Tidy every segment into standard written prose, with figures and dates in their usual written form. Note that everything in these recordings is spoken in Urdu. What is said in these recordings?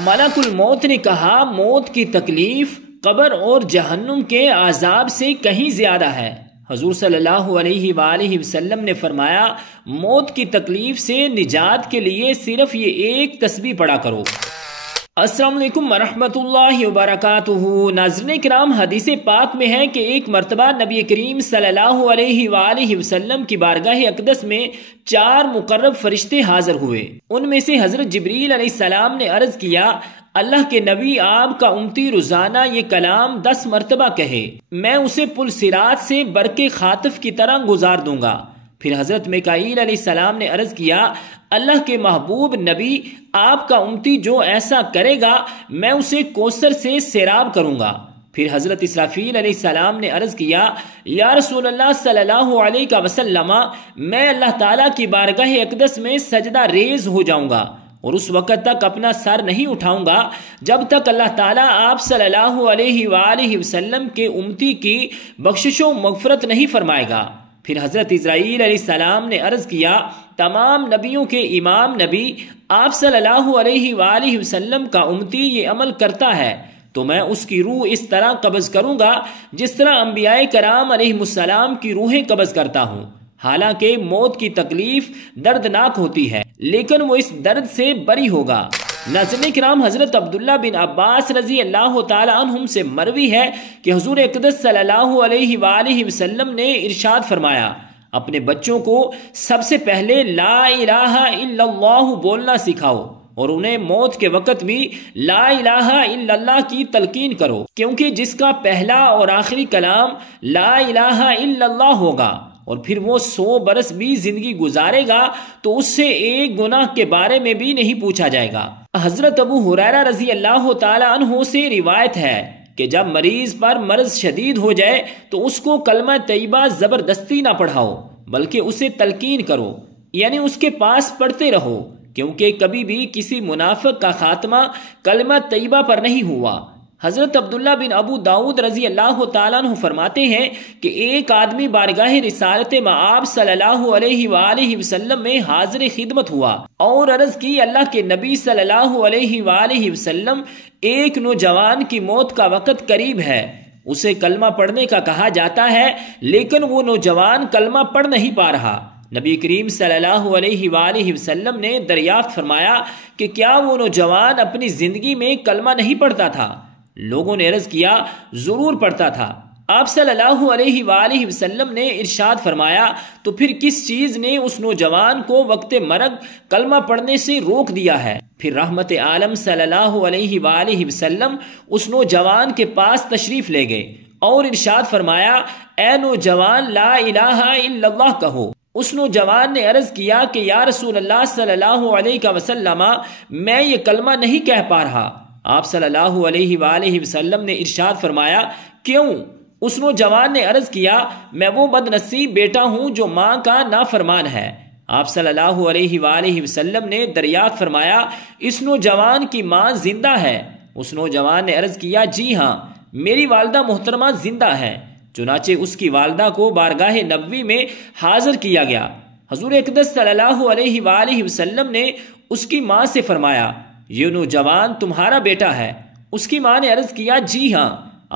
ملک الموت نے کہا موت کی تکلیف قبر اور جہنم کے عذاب سے کہیں زیادہ ہے۔ حضور صلی اللہ علیہ وآلہ وسلم نے فرمایا موت کی تکلیف سے نجات کے لیے صرف یہ ایک تسبیح پڑھا کرو۔ السلام علیکم ورحمۃ اللہ وبرکاتہ۔ ناظرین کرام، حدیث پاک میں ہے کہ ایک مرتبہ نبی کریم صلی اللہ علیہ وآلہ وسلم کی بارگاہ اقدس میں 4 مقرب فرشتے حاضر ہوئے۔ ان میں سے حضرت جبریل علیہ السلام نے عرض کیا اللہ کے نبی آپ کا امتی روزانہ یہ کلام 10 مرتبہ کہے، میں اسے پل صراط سے برق خاطف کی طرح گزار دوں گا۔ پھر حضرت میکائیل علیہ السلام نے عرض کیا اللہ کے محبوب نبی آپ کا امتی جو ایسا کرے گا میں اسے کوثر سے سیراب کروں گا۔ پھر حضرت اسرافیل علیہ السلام نے عرض کیا یا رسول اللہ صلی اللہ علیہ وسلم میں اللہ تعالیٰ کی بارگاہ اقدس میں سجدہ ریز ہو جاؤں گا اور اس وقت تک اپنا سر نہیں اٹھاؤں گا جب تک اللہ تعالیٰ آپ صلی اللہ علیہ وآلہ وسلم کے امتی کی بخشش و مغفرت نہیں فرمائے گا۔ پھر حضرت اسرائیل علیہ السلام نے عرض کیا تمام نبیوں کے امام نبی آپ صلی اللہ علیہ وآلہ وسلم کا امتی یہ عمل کرتا ہے تو میں اس کی روح اس طرح قبض کروں گا جس طرح انبیاء کرام علیہ السلام کی روحیں قبض کرتا ہوں۔ حالانکہ موت کی تکلیف دردناک ہوتی ہے لیکن وہ اس درد سے بری ہوگا۔ ناظرین کرام، حضرت عبداللہ بن عباس رضی اللہ تعالی عنہم سے مروی ہے کہ حضور اقدس صلی اللہ علیہ وآلہ وسلم نے ارشاد فرمایا اپنے بچوں کو سب سے پہلے لا الہ الا اللہ بولنا سکھاؤ اور انہیں موت کے وقت بھی لا الہ الا اللہ کی تلقین کرو، کیونکہ جس کا پہلا اور آخری کلام لا الہ الا اللہ ہوگا اور پھر وہ 100 برس بھی زندگی گزارے گا تو اس سے ایک گناہ کے بارے میں بھی نہیں پوچھا جائے گا۔ حضرت ابو ہریرہ رضی اللہ تعالی عنہ سے روایت ہے کہ جب مریض پر مرض شدید ہو جائے تو اس کو کلمہ طیبہ زبردستی نہ پڑھاؤ بلکہ اسے تلقین کرو، یعنی اس کے پاس پڑھتے رہو، کیونکہ کبھی بھی کسی منافق کا خاتمہ کلمہ طیبہ پر نہیں ہوا۔ حضرت عبداللہ بن ابو داؤد رضی اللہ تعالیٰ عنہ فرماتے ہیں کہ ایک آدمی بارگاہ رسالت مآب صلی اللہ علیہ وآلہ وسلم میں حاضر خدمت ہوا اور عرض کی اللہ کے نبی صلی اللہ علیہ وآلہ وسلم ایک نوجوان کی موت کا وقت قریب ہے، اسے کلمہ پڑھنے کا کہا جاتا ہے لیکن وہ نوجوان کلمہ پڑھ نہیں پا رہا۔ نبی کریم صلی اللہ علیہ وآلہ وسلم نے دریافت فرمایا کہ کیا وہ نوجوان اپنی زندگی میں کلمہ نہیں پڑھتا تھا؟ لوگوں نے عرض کیا ضرور پڑھتا تھا۔ آپ صلی اللہ علیہ وآلہ وسلم نے ارشاد فرمایا تو پھر کس چیز نے اس نوجوان کو وقت مرگ کلمہ پڑھنے سے روک دیا ہے؟ پھر رحمت عالم صلی اللہ علیہ وآلہ وسلم اس نوجوان کے پاس تشریف لے گئے اور ارشاد فرمایا اے نوجوان لا الہ الا اللہ کہو۔ اس نوجوان نے عرض کیا کہ یا رسول اللہ صلی اللہ علیہ وسلم میں یہ کلمہ نہیں کہہ پا رہا۔ آپ صلی اللہ علیہ وآلہ وسلم نے ارشاد فرمایا کیوں؟ اس نوجوان نے عرض کیا میں وہ بد نصیب بیٹا ہوں جو ماں کا نافرمان ہے۔ آپ صلی اللہ علیہ وآلہ وسلم نے دریافت فرمایا اس نوجوان کی ماں زندہ ہے؟ اس نوجوان نے عرض کیا جی ہاں میری والدہ محترمہ زندہ ہے۔ چنانچہ اس کی والدہ کو بارگاہ نبوی میں حاضر کیا گیا۔ حضور اقدس صلی اللہ علیہ وآلہ وسلم نے اس کی ماں سے فرمایا یہ نوجوان تمہارا بیٹا ہے؟ اس کی ماں نے عرض کیا جی ہاں۔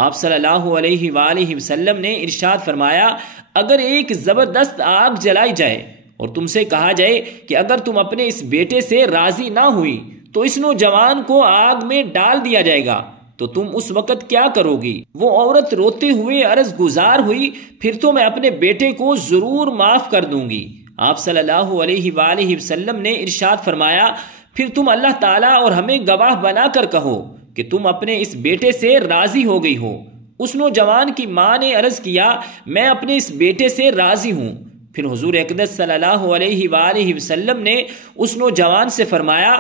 آپ صلی اللہ علیہ وآلہ وسلم نے ارشاد فرمایا اگر ایک زبردست آگ جلائی جائے اور تم سے کہا جائے کہ اگر تم اپنے اس بیٹے سے راضی نہ ہوئی تو اس نوجوان کو آگ میں ڈال دیا جائے گا تو تم اس وقت کیا کرو گی؟ وہ عورت روتے ہوئے عرض گزار ہوئی پھر تو میں اپنے بیٹے کو ضرور معاف کر دوں گی۔ آپ صلی اللہ علیہ وآلہ وسلم نے ارشاد فرمایا پھر تم اللہ تعالیٰ اور ہمیں گواہ بنا کر کہو کہ تم اپنے اس بیٹے سے راضی ہو گئی ہو۔ اس نوجوان کی ماں نے عرض کیا میں اپنے اس بیٹے سے راضی ہوں۔ پھر حضور اقدس صلی اللہ علیہ وآلہ وسلم نے اس نوجوان سے فرمایا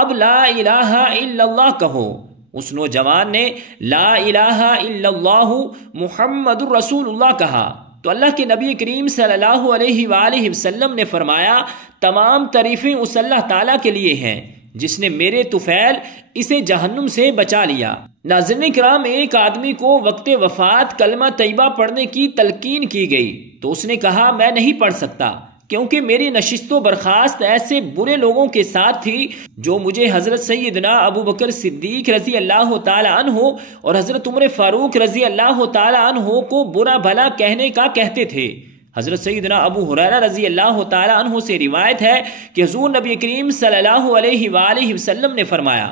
اب لا الہ الا اللہ کہو۔ اس نوجوان نے لا الہ الا اللہ محمد الرسول اللہ کہا تو اللہ کے نبی کریم صلی اللہ علیہ وآلہ وسلم نے فرمایا تمام تعریفیں اس اللہ تعالیٰ کے لیے ہیں جس نے میرے طفیل اسے جہنم سے بچا لیا۔ ناظرین کرام، ایک آدمی کو وقت وفات کلمہ طیبہ پڑھنے کی تلقین کی گئی تو اس نے کہا میں نہیں پڑھ سکتا، کیونکہ میری نشست و برخاست ایسے برے لوگوں کے ساتھ تھی جو مجھے حضرت سیدنا ابو بکر صدیق رضی اللہ تعالی عنہ اور حضرت عمر فاروق رضی اللہ تعالی عنہ کو برا بھلا کہنے کا کہتے تھے۔ حضرت سیدنا ابو ہریرہ رضی اللہ تعالی عنہ سے روایت ہے کہ حضور نبی کریم صلی اللہ علیہ وآلہ وسلم نے فرمایا،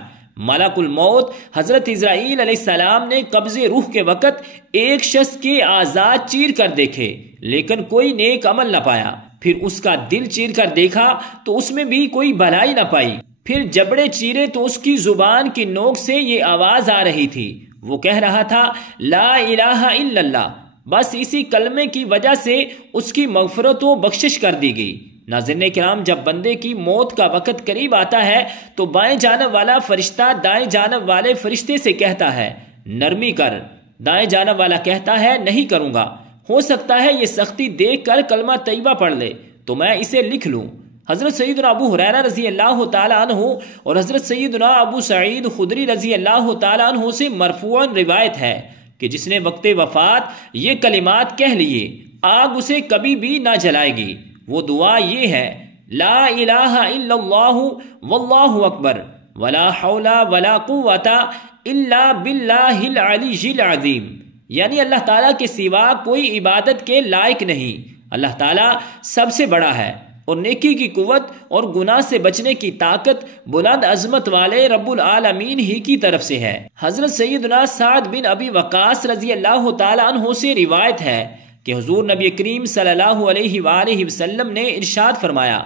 ملک الموت حضرت اسرائیل علیہ السلام نے قبض روح کے وقت ایک شخص کے اعضاء چیر کر دیکھے لیکن کوئی نیک عمل نہ پایا، پھر اس کا دل چیر کر دیکھا تو اس میں بھی کوئی بھلائی نہ پائی، پھر جبڑے چیرے تو اس کی زبان کی نوک سے یہ آواز آ رہی تھی، وہ کہہ رہا تھا لا الہ الا اللہ، بس اسی کلمے کی وجہ سے اس کی مغفرت و بخشش کر دی گئی۔ ناظرین کرام، جب بندے کی موت کا وقت قریب آتا ہے تو بائیں جانب والا فرشتہ دائیں جانب والے فرشتے سے کہتا ہے نرمی کر، دائیں جانب والا کہتا ہے نہیں کروں گا، ہو سکتا ہے یہ سختی دیکھ کر کلمہ طیبہ پڑھ لے تو میں اسے لکھ لوں۔ حضرت سیدنا ابو ہریرہ رضی اللہ تعالی عنہ اور حضرت سیدنا ابو سعید خدری رضی اللہ تعالی عنہ سے مرفوعاً روایت ہے کہ جس نے وقت وفات یہ کلمات کہہ لیے آگ اسے کبھی بھی نہ جلائے گی۔ وہ دعا یہ ہے لا الہ الا اللہ واللہ اکبر ولا حول ولا قوت الا باللہ العلی العظیم، یعنی اللہ تعالیٰ کے سوا کوئی عبادت کے لائق نہیں، اللہ تعالیٰ سب سے بڑا ہے اور نیکی کی قوت اور گناہ سے بچنے کی طاقت بلند عظمت والے رب العالمین ہی کی طرف سے ہے۔ حضرت سیدنا سعد بن ابی وقاص رضی اللہ تعالی عنہ سے روایت ہے کہ حضور نبی کریم صلی اللہ علیہ وآلہ وسلم نے ارشاد فرمایا،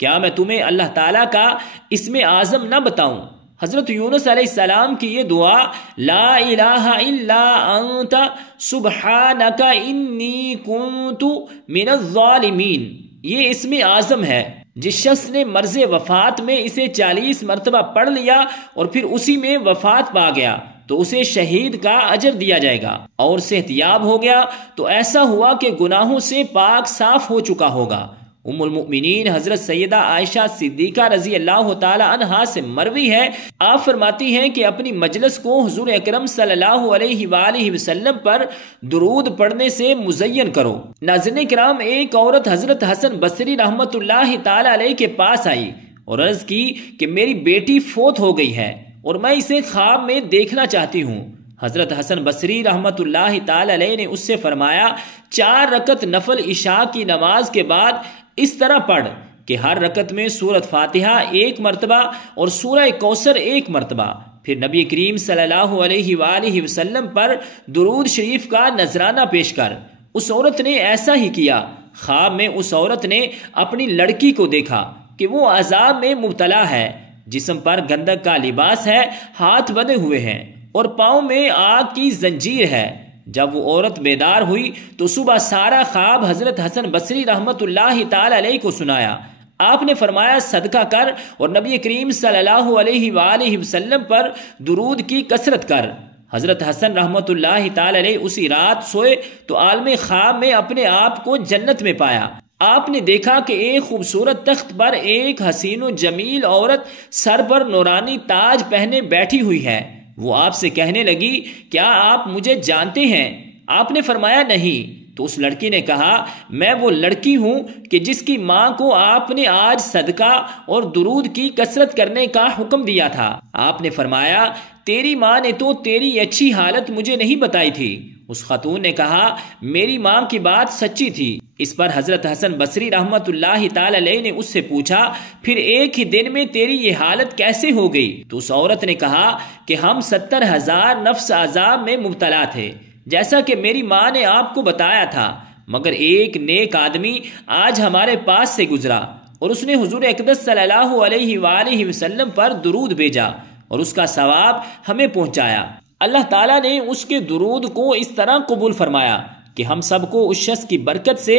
کیا میں تمہیں اللہ تعالیٰ کا اسم اعظم نہ بتاؤں؟ حضرت یونس علیہ السلام کی یہ دعا لا الہ الا انت سبحانک انی کنت من الظالمین، یہ اسم اعظم ہے۔ جس شخص نے مرض وفات میں اسے 40 مرتبہ پڑھ لیا اور پھر اسی میں وفات پا گیا تو اسے شہید کا اجر دیا جائے گا، اور صحت یاب ہو گیا تو ایسا ہوا کہ گناہوں سے پاک صاف ہو چکا ہوگا۔ ام المؤمنین حضرت سیدہ عائشہ صدیقہ رضی اللہ تعالی عنہا سے مروی ہے، آپ فرماتی ہیں کہ اپنی مجلس کو حضور اکرم صلی اللہ علیہ وآلہ وسلم پر درود پڑھنے سے مزین کرو۔ ناظرین کرام، ایک عورت حضرت حسن بصری رحمت اللہ تعالی علیہ کے پاس آئی اور عرض کی کہ میری بیٹی فوت ہو گئی ہے اور میں اسے خواب میں دیکھنا چاہتی ہوں۔ حضرت حسن بصری رحمت اللہ تعالی علیہ نے اس سے فرمایا 4 رکعت نفل عشاء کی نماز کے بعد اس طرح پڑھ کہ ہر رکعت میں سورۃ فاتحہ 1 مرتبہ اور سورہ کوثر 1 مرتبہ، پھر نبی کریم صلی اللہ علیہ وآلہ وسلم پر درود شریف کا نذرانہ پیش کر۔ اس عورت نے ایسا ہی کیا۔ خواب میں اس عورت نے اپنی لڑکی کو دیکھا کہ وہ عذاب میں مبتلا ہے، جسم پر گندک کا لباس ہے، ہاتھ بندھے ہوئے ہیں اور پاؤں میں آگ کی زنجیر ہے۔ جب وہ عورت بیدار ہوئی تو صبح سارا خواب حضرت حسن بصری رحمت اللہ تعالی علیہ کو سنایا۔ آپ نے فرمایا صدقہ کر اور نبی کریم صلی اللہ علیہ وآلہ وسلم پر درود کی کثرت کر۔ حضرت حسن رحمت اللہ تعالی علیہ اسی رات سوئے تو عالم خواب میں اپنے آپ کو جنت میں پایا۔ آپ نے دیکھا کہ ایک خوبصورت تخت پر ایک حسین و جمیل عورت سر پر نورانی تاج پہنے بیٹھی ہوئی ہے۔ وہ آپ سے کہنے لگی کیا آپ مجھے جانتے ہیں؟ آپ نے فرمایا نہیں۔ تو اس لڑکی نے کہا میں وہ لڑکی ہوں کہ جس کی ماں کو آپ نے آج صدقہ اور درود کی کثرت کرنے کا حکم دیا تھا۔ آپ نے فرمایا تیری ماں نے تو تیری اچھی حالت مجھے نہیں بتائی تھی۔ اس خاتون نے کہا میری ماں کی بات سچی تھی۔ اس پر حضرت حسن بصری رحمت اللہ تعالی علیہ نے اس سے پوچھا پھر ایک ہی دن میں تیری یہ حالت کیسے ہو گئی؟ تو اس عورت نے کہا کہ ہم 70,000 نفس عذاب میں مبتلا تھے جیسا کہ میری ماں نے آپ کو بتایا تھا، مگر ایک نیک آدمی آج ہمارے پاس سے گزرا اور اس نے حضور اقدس صلی اللہ علیہ وآلہ وسلم پر درود بھیجا اور اس کا ثواب ہمیں پہنچایا۔ اللہ تعالیٰ نے اس کے درود کو اس طرح قبول فرمایا کہ ہم سب کو اس شخص کی برکت سے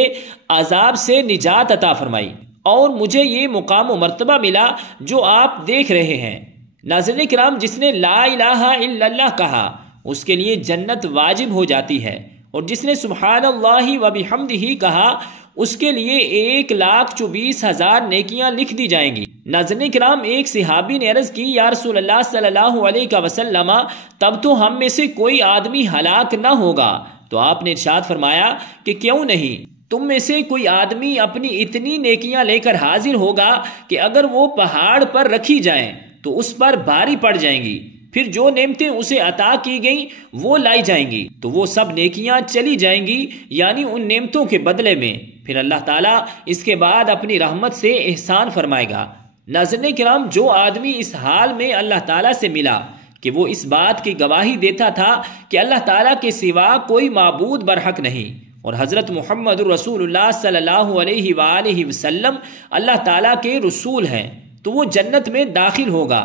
عذاب سے نجات عطا فرمائی، اور مجھے یہ مقام و مرتبہ ملا جو آپ دیکھ رہے ہیں۔ ناظرین کرام، جس نے لا الہ الا اللہ کہا اس کے لیے جنت واجب ہو جاتی ہے، اور جس نے سبحان اللہ و بحمدہ کہا اس کے لیے 1,24,000 نیکیاں لکھ دی جائیں گی۔ ناظرین کرام، ایک صحابی نے عرض کی یا رسول اللہ صلی اللہ علیہ وسلم تب تو ہم میں سے کوئی آدمی ہلاک نہ ہوگا؟ تو آپ نے ارشاد فرمایا کہ کیوں نہیں؟ تم میں سے کوئی آدمی اپنی اتنی نیکیاں لے کر حاضر ہوگا کہ اگر وہ پہاڑ پر رکھی جائیں تو اس پر بھاری پڑ جائیں گی، پھر جو نعمتیں اسے عطا کی گئیں وہ لائی جائیں گی تو وہ سب نیکیاں چلی جائیں گی، یعنی ان نعمتوں کے بدلے میں۔ پھر اللہ تعالیٰ اس کے بعد اپنی رحمت سے احسان فرمائے گا۔ ناظرین کرام، جو آدمی اس حال میں اللہ تعالیٰ سے ملا کہ وہ اس بات کی گواہی دیتا تھا کہ اللہ تعالیٰ کے سوا کوئی معبود برحق نہیں اور حضرت محمد رسول اللہ صلی اللہ علیہ وآلہ وسلم اللہ تعالیٰ کے رسول ہیں، تو وہ جنت میں داخل ہوگا۔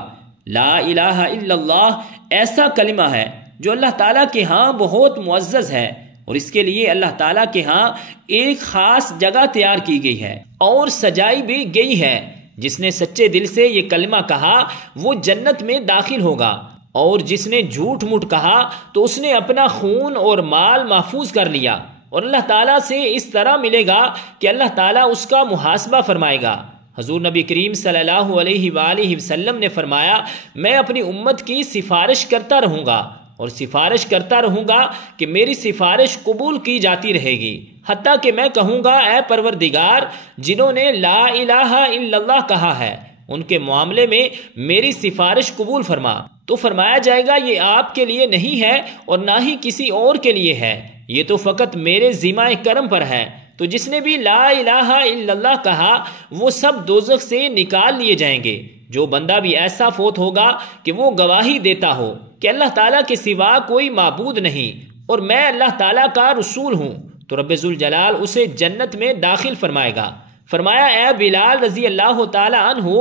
لا الہ الا اللہ ایسا کلمہ ہے جو اللہ تعالیٰ کے ہاں بہت معزز ہے، اور اس کے لیے اللہ تعالیٰ کے ہاں ایک خاص جگہ تیار کی گئی ہے اور سجائی بھی گئی ہے۔ جس نے سچے دل سے یہ کلمہ کہا وہ جنت میں داخل ہوگا، اور جس نے جھوٹ موٹ کہا تو اس نے اپنا خون اور مال محفوظ کر لیا، اور اللہ تعالیٰ سے اس طرح ملے گا کہ اللہ تعالیٰ اس کا محاسبہ فرمائے گا۔ حضور نبی کریم صلی اللہ علیہ وآلہ وسلم نے فرمایا، میں اپنی امت کی سفارش کرتا رہوں گا اور سفارش کرتا رہوں گا کہ میری سفارش قبول کی جاتی رہے گی، حتیٰ کہ میں کہوں گا اے پروردگار، جنہوں نے لا الہ الا اللہ کہا ہے ان کے معاملے میں میری سفارش قبول فرما، تو فرمایا جائے گا یہ آپ کے لیے نہیں ہے اور نہ ہی کسی اور کے لیے ہے، یہ تو فقط میرے ذمہ کرم پر ہے۔ تو جس نے بھی لا الہ الا اللہ کہا وہ سب دوزخ سے نکال لیے جائیں گے۔ جو بندہ بھی ایسا فوت ہوگا کہ وہ گواہی دیتا ہو کہ اللہ تعالیٰ کے سوا کوئی معبود نہیں اور میں اللہ تعالیٰ کا رسول ہوں، تو رب ذوالجلال اسے جنت میں داخل فرمائے گا۔ فرمایا اے بلال رضی اللہ تعالیٰ عنہ،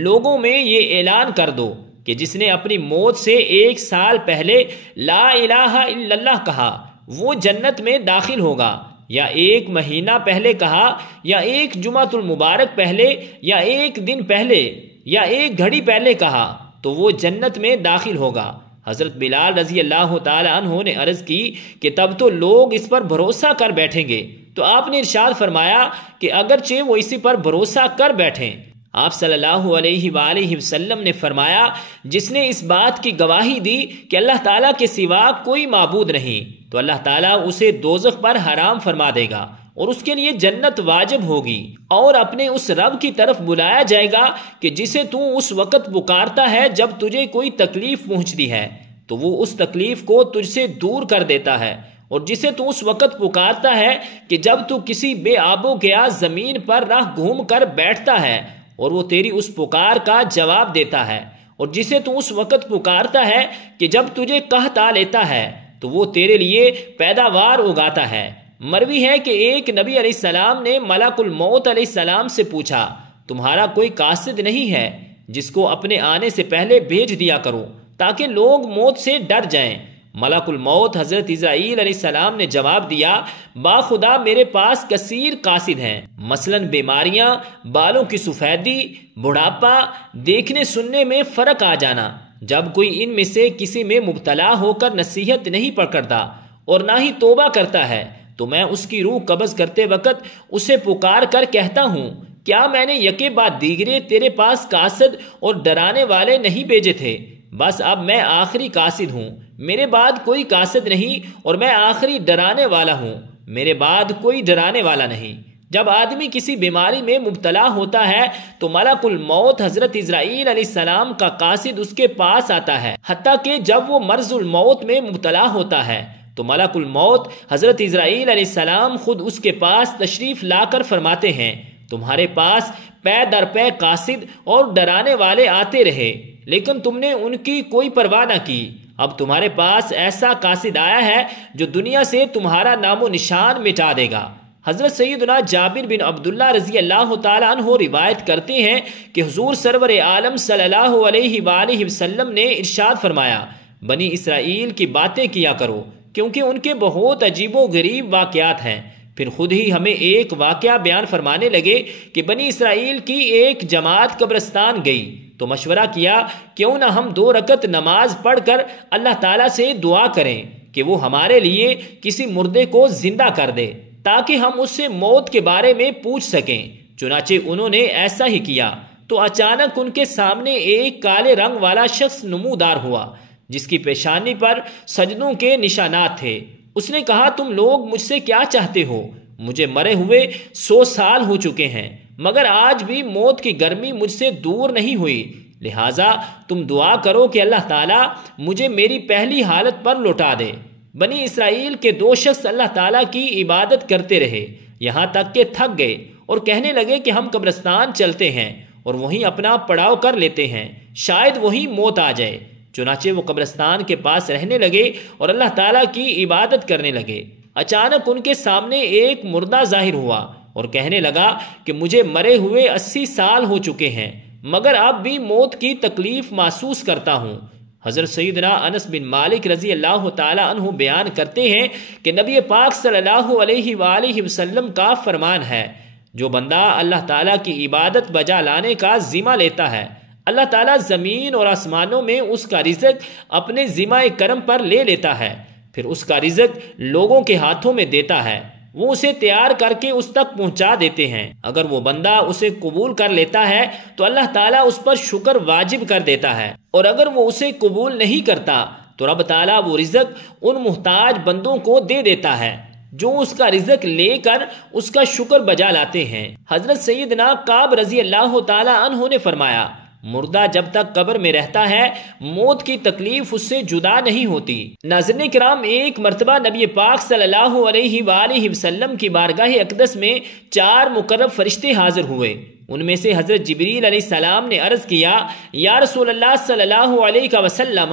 لوگوں میں یہ اعلان کر دو کہ جس نے اپنی موت سے 1 سال پہلے لا الہ الا اللہ کہا وہ جنت میں داخل ہوگا، یا 1 مہینہ پہلے کہا، یا 1 جمعۃ المبارک پہلے، یا 1 دن پہلے، یا 1 گھڑی پہلے کہا تو وہ جنت میں داخل ہوگا۔ حضرت بلال رضی اللہ تعالی عنہ نے عرض کی کہ تب تو لوگ اس پر بھروسہ کر بیٹھیں گے، تو آپ نے ارشاد فرمایا کہ اگرچہ وہ اسی پر بھروسہ کر بیٹھیں۔ آپ صلی اللہ علیہ وآلہ وسلم نے فرمایا جس نے اس بات کی گواہی دی کہ اللہ تعالیٰ کے سوا کوئی معبود نہیں تو اللہ تعالیٰ اسے دوزخ پر حرام فرما دے گا اور اس کے لیے جنت واجب ہوگی، اور اپنے اس رب کی طرف بلایا جائے گا کہ جسے تو اس وقت پکارتا ہے جب تجھے کوئی تکلیف پہنچتی ہے تو وہ اس تکلیف کو تجھ سے دور کر دیتا ہے، اور جسے تو اس وقت پکارتا ہے کہ جب تو کسی بے آب و گیا زمین پر راہ گھوم کر بیٹھتا ہے اور وہ تیری اس پکار کا جواب دیتا ہے، اور جسے تو اس وقت پکارتا ہے کہ جب تجھے قحط آ لیتا ہے تو وہ تیرے لیے پیداوار اگاتا ہے۔ مروی ہے کہ ایک نبی علیہ السلام نے ملک الموت علیہ السلام سے پوچھا تمہارا کوئی قاصد نہیں ہے جس کو اپنے آنے سے پہلے بھیج دیا کرو تاکہ لوگ موت سے ڈر جائیں؟ ملک الموت حضرت اسرائیل علیہ السلام نے جواب دیا باخدا میرے پاس کثیر قاصد ہیں، مثلا بیماریاں، بالوں کی سفیدی، بڑھاپا، دیکھنے سننے میں فرق آ جانا۔ جب کوئی ان میں سے کسی میں مبتلا ہو کر نصیحت نہیں پکڑتا اور نہ ہی توبہ کرتا ہے تو میں اس کی روح قبض کرتے وقت اسے پکار کر کہتا ہوں کیا میں نے یکے بعد دیگرے تیرے پاس قاصد اور ڈرانے والے نہیں بھیجے تھے؟ بس اب میں آخری قاصد ہوں، میرے بعد کوئی قاصد نہیں، اور میں آخری ڈرانے والا ہوں، میرے بعد کوئی ڈرانے والا نہیں۔ جب آدمی کسی بیماری میں مبتلا ہوتا ہے تو ملک الموت حضرت اسرائیل علیہ السلام کا قاصد اس کے پاس آتا ہے، حتیٰ کہ جب وہ مرض الموت میں مبتلا ہوتا ہے تو ملک الموت حضرت اسرائیل علیہ السلام خود اس کے پاس تشریف لا کر فرماتے ہیں تمہارے پاس پے در پے قاصد اور ڈرانے والے آتے رہے لیکن تم نے ان کی کوئی پرواہ نہ کی، اب تمہارے پاس ایسا قاصد آیا ہے جو دنیا سے تمہارا نام و نشان مٹا دے گا۔ حضرت سیدنا جابر بن عبداللہ رضی اللہ تعالیٰ عنہ روایت کرتے ہیں کہ حضور سرور عالم صلی اللہ علیہ وآلہ وسلم نے ارشاد فرمایا بنی اسرائیل کی باتیں کیا کرو کیونکہ ان کے بہت عجیب و غریب واقعات ہیں۔ پھر خود ہی ہمیں ایک واقعہ بیان فرمانے لگے کہ بنی اسرائیل کی ایک جماعت قبرستان گئی تو مشورہ کیا کیوں نہ ہم 2 رکعت نماز پڑھ کر اللہ تعالیٰ سے دعا کریں کہ وہ ہمارے لیے کسی مردے کو زندہ کر دے تاکہ ہم اس سے موت کے بارے میں پوچھ سکیں۔ چنانچہ انہوں نے ایسا ہی کیا تو اچانک ان کے سامنے ایک کالے رنگ والا شخص نمودار ہوا جس کی پیشانی پر سجدوں کے نشانات تھے۔ اس نے کہا تم لوگ مجھ سے کیا چاہتے ہو؟ مجھے مرے ہوئے 100 سال ہو چکے ہیں، مگر آج بھی موت کی گرمی مجھ سے دور نہیں ہوئی، لہٰذا تم دعا کرو کہ اللہ تعالیٰ مجھے میری پہلی حالت پر لوٹا دے۔ بنی اسرائیل کے 2 شخص اللہ تعالیٰ کی عبادت کرتے رہے یہاں تک کہ تھک گئے اور کہنے لگے کہ ہم قبرستان چلتے ہیں اور وہیں اپنا پڑاؤ کر لیتے ہیں، شاید وہیں موت آ جائے۔ چنانچہ وہ قبرستان کے پاس رہنے لگے اور اللہ تعالیٰ کی عبادت کرنے لگے۔ اچانک ان کے سامنے ایک مردہ ظاہر ہوا اور کہنے لگا کہ مجھے مرے ہوئے 80 سال ہو چکے ہیں، مگر اب بھی موت کی تکلیف محسوس کرتا ہوں۔ حضرت سیدنا انس بن مالک رضی اللہ تعالی عنہ بیان کرتے ہیں کہ نبی پاک صلی اللہ علیہ وآلہ وسلم کا فرمان ہے، جو بندہ اللہ تعالیٰ کی عبادت بجا لانے کا ذمہ لیتا ہے، اللہ تعالیٰ زمین اور آسمانوں میں اس کا رزق اپنے ذمہ کرم پر لے لیتا ہے، پھر اس کا رزق لوگوں کے ہاتھوں میں دیتا ہے، وہ اسے تیار کر کے اس تک پہنچا دیتے ہیں۔ اگر وہ بندہ اسے قبول کر لیتا ہے تو اللہ تعالیٰ اس پر شکر واجب کر دیتا ہے، اور اگر وہ اسے قبول نہیں کرتا تو رب تعالیٰ وہ رزق ان محتاج بندوں کو دے دیتا ہے جو اس کا رزق لے کر اس کا شکر بجا لاتے ہیں۔ حضرت سیدنا کعب رضی اللہ تعالی عنہ نے فرمایا، مردہ جب تک قبر میں رہتا ہے موت کی تکلیف اس سے جدا نہیں ہوتی۔ ناظرین کرام، ایک مرتبہ نبی پاک صلی اللہ علیہ وآلہ وسلم کی بارگاہ اقدس میں 4 مقرب فرشتے حاضر ہوئے۔ ان میں سے حضرت جبریل علیہ السلام نے عرض کیا، یا رسول اللہ صلی اللہ علیہ وسلم،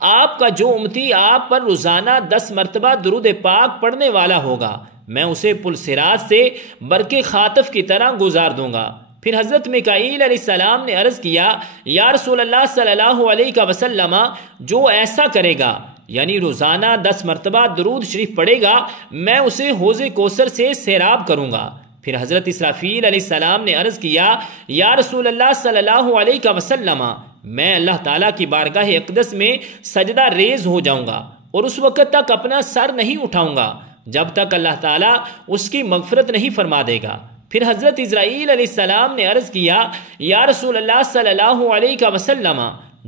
آپ کا جو امتی آپ پر روزانہ 10 مرتبہ درود پاک پڑھنے والا ہوگا، میں اسے پل صراط سے برق خاطف کی طرح گزار دوں گا۔ پھر حضرت میکائیل علیہ السلام نے عرض کیا، یا رسول اللہ صلی اللہ علیہ وسلم، جو ایسا کرے گا یعنی روزانہ 10 مرتبہ درود شریف پڑھے گا، میں اسے حوض کوثر سے سیراب کروں گا۔ پھر حضرت اسرافیل علیہ السلام نے عرض کیا، یا رسول اللہ صلی اللہ علیہ وسلم، میں اللہ تعالیٰ کی بارگاہ اقدس میں سجدہ ریز ہو جاؤں گا اور اس وقت تک اپنا سر نہیں اٹھاؤں گا جب تک اللہ تعالیٰ اس کی مغفرت نہیں فرما دے گا۔ پھر حضرت اسرائیل علیہ السلام نے عرض کیا، یا رسول اللہ صلی اللہ علیہ وسلم،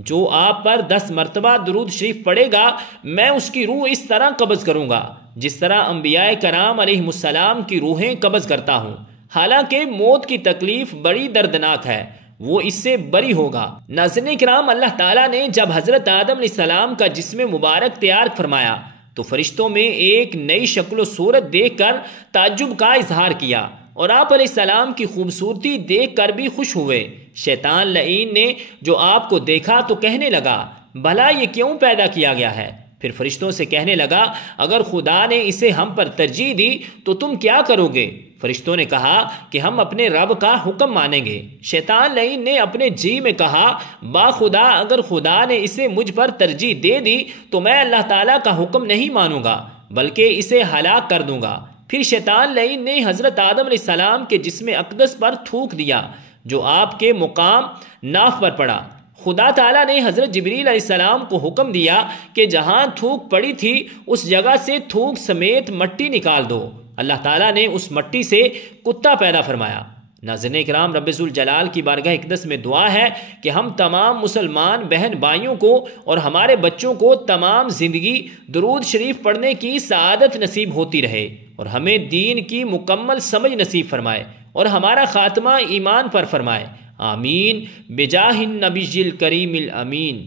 جو آپ پر 10 مرتبہ درود شریف پڑھے گا، میں اس کی روح اس طرح قبض کروں گا جس طرح انبیاء کرام علیہ السلام کی روحیں قبض کرتا ہوں۔ حالانکہ موت کی تکلیف بڑی دردناک ہے، وہ اس سے بری ہوگا۔ ناظرین کرام، اللہ تعالیٰ نے جب حضرت آدم علیہ السلام کا جسم مبارک تیار فرمایا تو فرشتوں میں ایک نئی شکل و صورت دیکھ کر تعجب کا اظہار کیا اور آپ علیہ السلام کی خوبصورتی دیکھ کر بھی خوش ہوئے۔ شیطان لعین نے جو آپ کو دیکھا تو کہنے لگا، بھلا یہ کیوں پیدا کیا گیا ہے؟ پھر فرشتوں سے کہنے لگا، اگر خدا نے اسے ہم پر ترجیح دی تو تم کیا کرو گے؟ فرشتوں نے کہا کہ ہم اپنے رب کا حکم مانیں گے۔ شیطان لعین نے اپنے جی میں کہا، با خدا، اگر خدا نے اسے مجھ پر ترجیح دے دی تو میں اللہ تعالیٰ کا حکم نہیں مانوں گا بلکہ اسے ہلاک کر دوں گا۔ پھر شیطان لعین نے حضرت آدم علیہ السلام کے جسم اقدس پر تھوک دیا جو آپ کے مقام ناف پر پڑا۔ خدا تعالیٰ نے حضرت جبریل علیہ السلام کو حکم دیا کہ جہاں تھوک پڑی تھی اس جگہ سے تھوک سمیت مٹی نکال دو۔ اللہ تعالیٰ نے اس مٹی سے کتا پیدا فرمایا۔ ناظرین کرام، رب ذوالجلال کی بارگاہ اقدس میں دعا ہے کہ ہم تمام مسلمان بہن بھائیوں کو اور ہمارے بچوں کو تمام زندگی درود شریف پڑھنے کی سعادت نصیب ہوتی رہے اور ہمیں دین کی مکمل سمجھ نصیب فرمائے اور ہمارا خاتمہ ایمان پر فرمائے، آمین، بجاہ النبی الکریم الامین۔